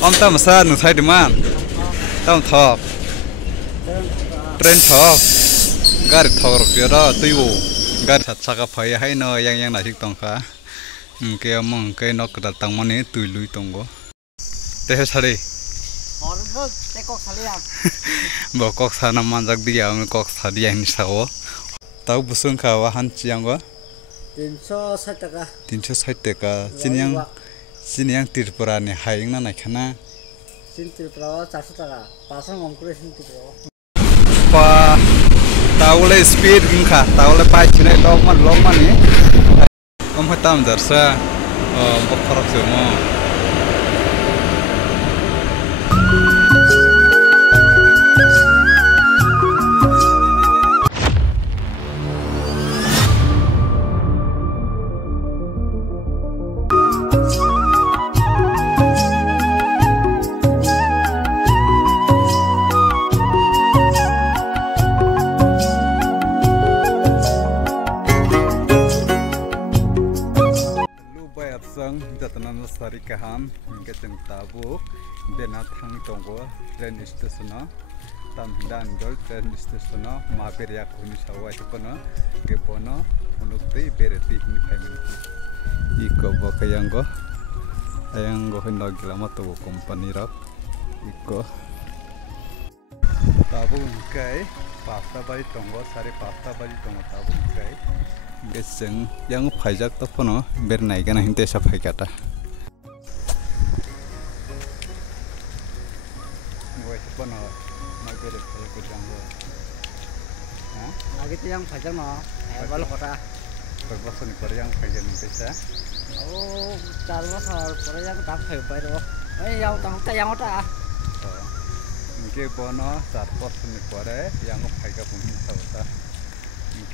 Om tam sa nu thai deman. Tam thok. Tren thok. Gar thok rok ra tuiu. Gar sat saka phai hai no yang na sik tong kha. Ke among ke nok da tang mane tui lui tong go. Te sari. Bo kok sa na manjak dia me kok sa dia ni sao. Tau busung kha wa han chiang go. 360 টাকা 360 টাকা চিনিয়াং ত্রিপুরানি হাইং না নাইখানা ত্রিপুরা 400 টাকা পাঁচং অঙ্কুরে ত্রিপুরা পা তাওলে স্পিড গিংখা তাওলে পাইছিনে লগমানি কমহতাম জারসা বখরক জমো jatanan sari kaham hingga jeng tabuk bena thang tonggo train station tam hindan dol train station mapir yak huni sawa ipana ke bono unukti bereti hini paimen iko bakayango ayango hinda gilama to company rak iko tabuk kai pasta bari tonggo sari pasta bari tonggo tabuk kai geseng yang pajak to pono ber naika na hinte sa phaikata ngoi pono na ber ko jango ha আগে তো yang pajak no bal kota berbasani pare yang phajan pesa ও 4 বছর পরে yang tak phai pai ro yang tang ta yang ota ingke bono 4 বছর pore yang phaiga bumi sauta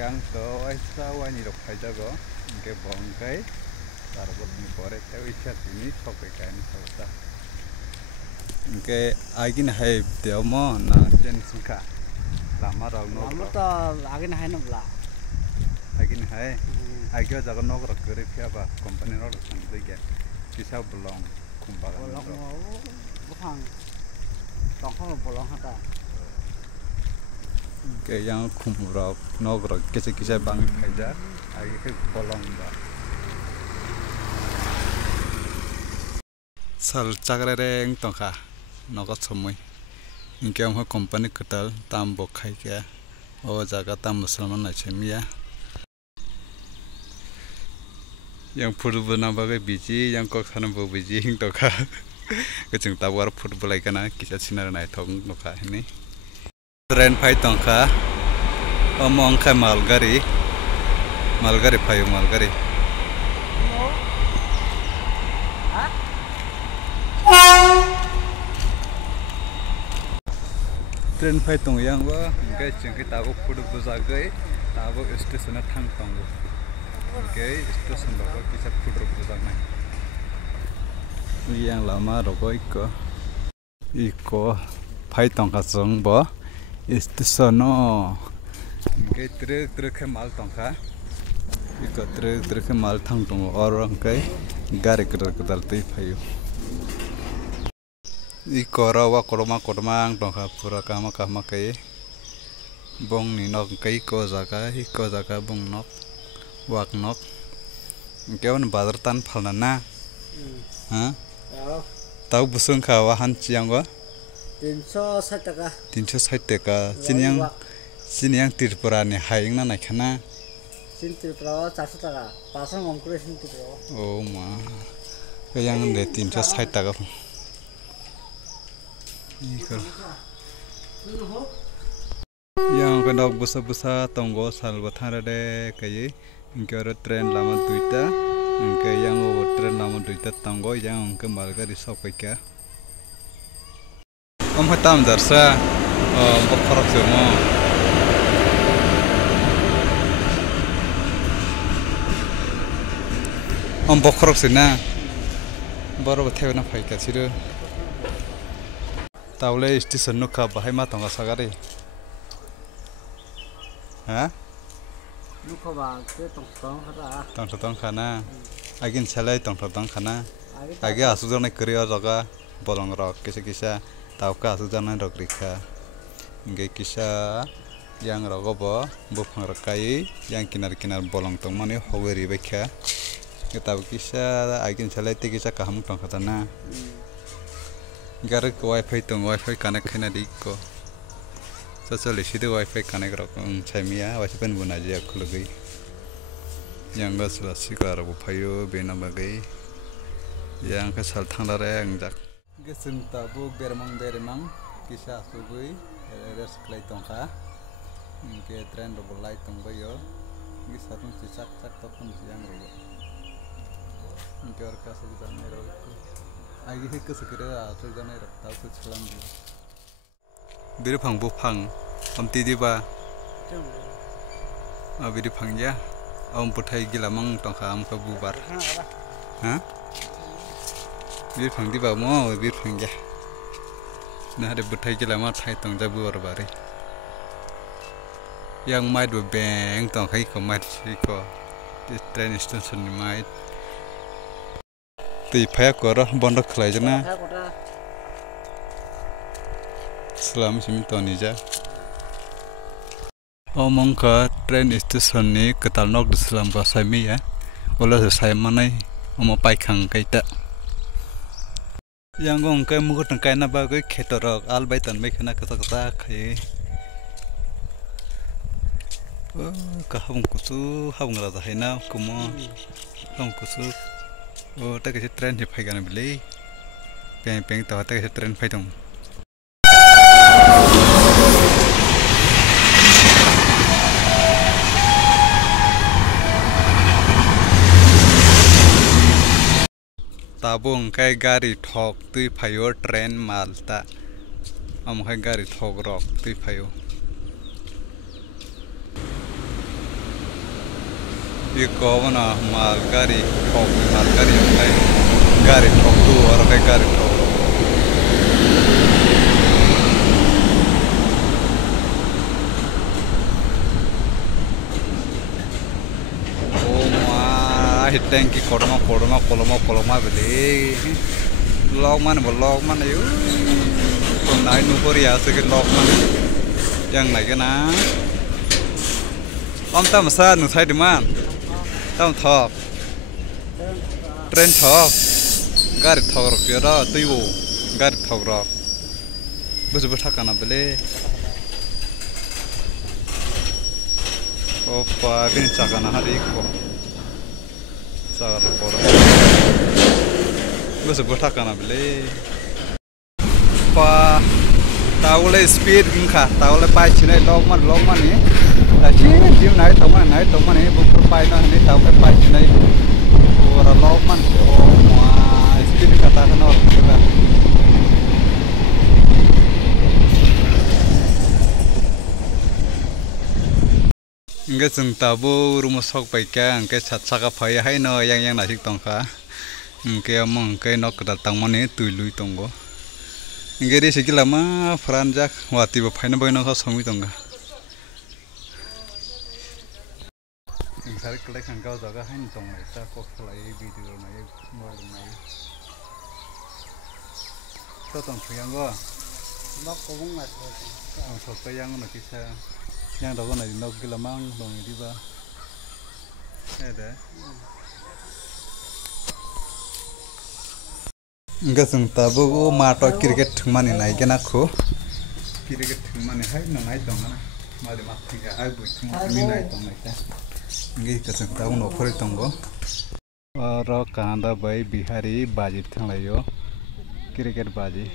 yang to aisa wani rok phajago ingke bongkai 4 বছর pore teu isha tini sokai kaini sauta ingke agin hai deomo na jen sungka lama rok no lama to agin hai no bla agin hai agyo jaga nok rok kore phiaba company rok sangjai ge kisa bolong khumba bolong bukhang tong khong bolong hata ke yang khumrok nogrok kisa bang phaija agi ke bolong ba sal chagre reng tongkha nogot somoi ingke amha company ketal tam bokhai ke o jaga tam musalman na chemia yang football na bagai biji yang kok sana bo biji hing tokha kecing tawar football ai kana kisa sinar nai thong nokha ini train phai tongkha among khai malgari phayo malgari train phai tong yang wa gai chingkai tabo photo bujagai tabo station a thang tongo gai station logo kisa photo bujanai yang lama rogo iko phai tongkha jong bo station gai truk ke mal tongkha iko truk ke mal thang tongo orang kai gari kedal tei phayo iko rawa koroma ang tongkha pura kama kai bong ni nok kai ko jaga bong nok wak nok kewan bazar tan phalna na ha tau busung kha wa han chiang wa 360 টাকা 360 টাকা চিনিয়াং ত্রিপুরানি হাইং না নাইখানা ত্রিপুরা 400 টাকা পাঁচং অঙ্কুরে ত্রিপুরা ও মা yang de 360 টাকা yang kendok busa tonggo sal bathara de kai ingkara train lama duita ingke yang o train lama duita tonggo yang ke malgari sopaika hatam darsa bokhrok jomo bokhrok sina boro batheu na phaika chiru tawle station no kha bahai ma tonga sagari ha nuko ba ke tong khana agin chalai tong khana age asu jone kriya jaga bolong rok kisa tau ka su janan rok rika hingga kisa yang rok bo bufang rakai yang kinar bolong tong mani hogeri bekha tau kisa agin salai te kisa kaham tong katana gar wifi tong wifi connect khina dikko sasole side wifi connect rok chaimia wifi pen buna je khulugi yang gasla sikar bo phayo bena bagai yang kesal thanglare angjak gesung tabu beremang kisah subui res klai tongka ke tren ro bolai tongbayo gisatun cicak topun siang ro ingkar kasu janai ro agi hekku sekira atul janai ro tau selam di birphang bufang amti diba abidi phangja am puthai gilamang tongka am ka bubar ha birphang diba mo birphang ja nah ada puthai gilama thai tong ja bubar bare yang mai do beng tong khai ko mai si ko train station ni mai ti phaya ko ro bond khlai jana salam simi toni ja omong ka train station ni ketal nok salam ka sami ya ola sai manai omo pai khang kaita yang gong kai mugut kai na ba kai khetorok albai tan mai khana kata khai kaham kusu habung rada haina kumo ham kusu ta ke train he phai gana bile peng ta ke train phai tong tabung kai gari thok tui phayo train malta am kai gari thok rok tui phayo ye kovana mal gari kai gari thok tu or kai gari thok hiteng ki koloma beli log man ayo kon nai nu korea se log man yang nai kana om tam sa nu thai diman tam thok train thok gari thok ro pira tuiu gari thok ro bus kana beli opa bin chakana hari ko sagar pora bus kana beli pa taule speed kha taule pai chinai log man ni achi dim nai tong man ni bukur pai na ni taule pai chinai ora log man o ma speed kata kana or kira ingge jeng tabu rumo sok pai ka angke chat saka phai hai no yang na sik tongkha ingke among ke nok da tangmani tuilui tonggo ingge ri sikilama franjak wati ba phaina boino kha songi tonga sar klek angka jaga hain tong nai ta ko khlai video nai mol nai to tong phuyang go nok ko bung ma so ka yang no kisa yang dago nai nok gilamang dong di ba ada ingga sung tabu ma to cricket thmani nai gena kho cricket thmani hai no nai tong na ma de ma thinga ai bu thmani nai tong nai ta ingge ka sung tabu no phori tonggo aro kanda bai bihari baji thanglayo cricket baji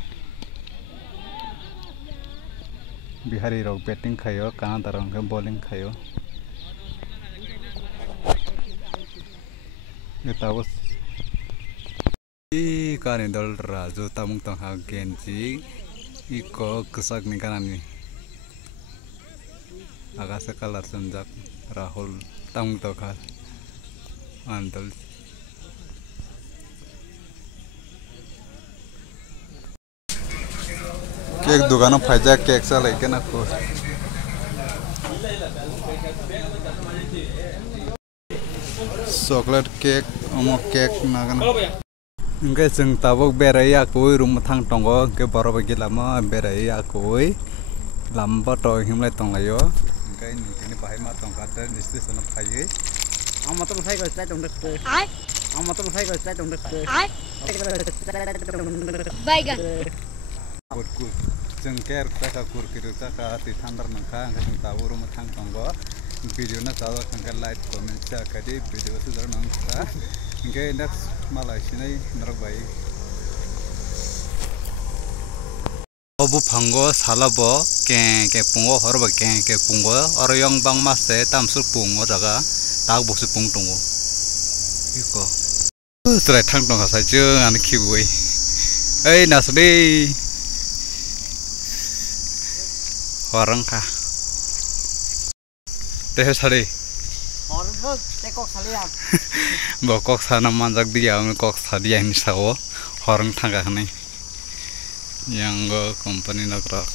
bihari rok batting khayo kanada rok bowling khayo etawo i kani dol raju tamung tong ha genji iko kesak ni kanani agase kalar sanjak rahul tamung to kha andol cake दुकानों फायदा केक सा लेके ना को chocolate cake Amo केक ना Engke jeng tabuk berai akui rumah thang tonggo engke boro bagi lama berai akui lamba to himlai tonglayo engke ini bahai ma tongkate nisti sana bahai Ông mà tôi thấy rồi trái trồng đất tươi. Ông mà tôi thấy rồi trái trồng đất tươi. Baiklah. kur kur jeng ker ka kur kiru ka ti thandar nangka engke jeng tabuk rumah thang tonggo video na tawa engke like comment sa kadi video su dar nangka engke next malai sinai narak bai obu phango salabo ke pungo horba ke pungo oroyong bang maste tamsu pungo daga tak bosu pung tongo iko srai thang tonga sai chung an khiwei ei nasdi horang kha teh sari Họ rất cái cọc xà liang. bo kok sana manjak dia kok sadia ni sawo horang thanga khani yang go company nagrak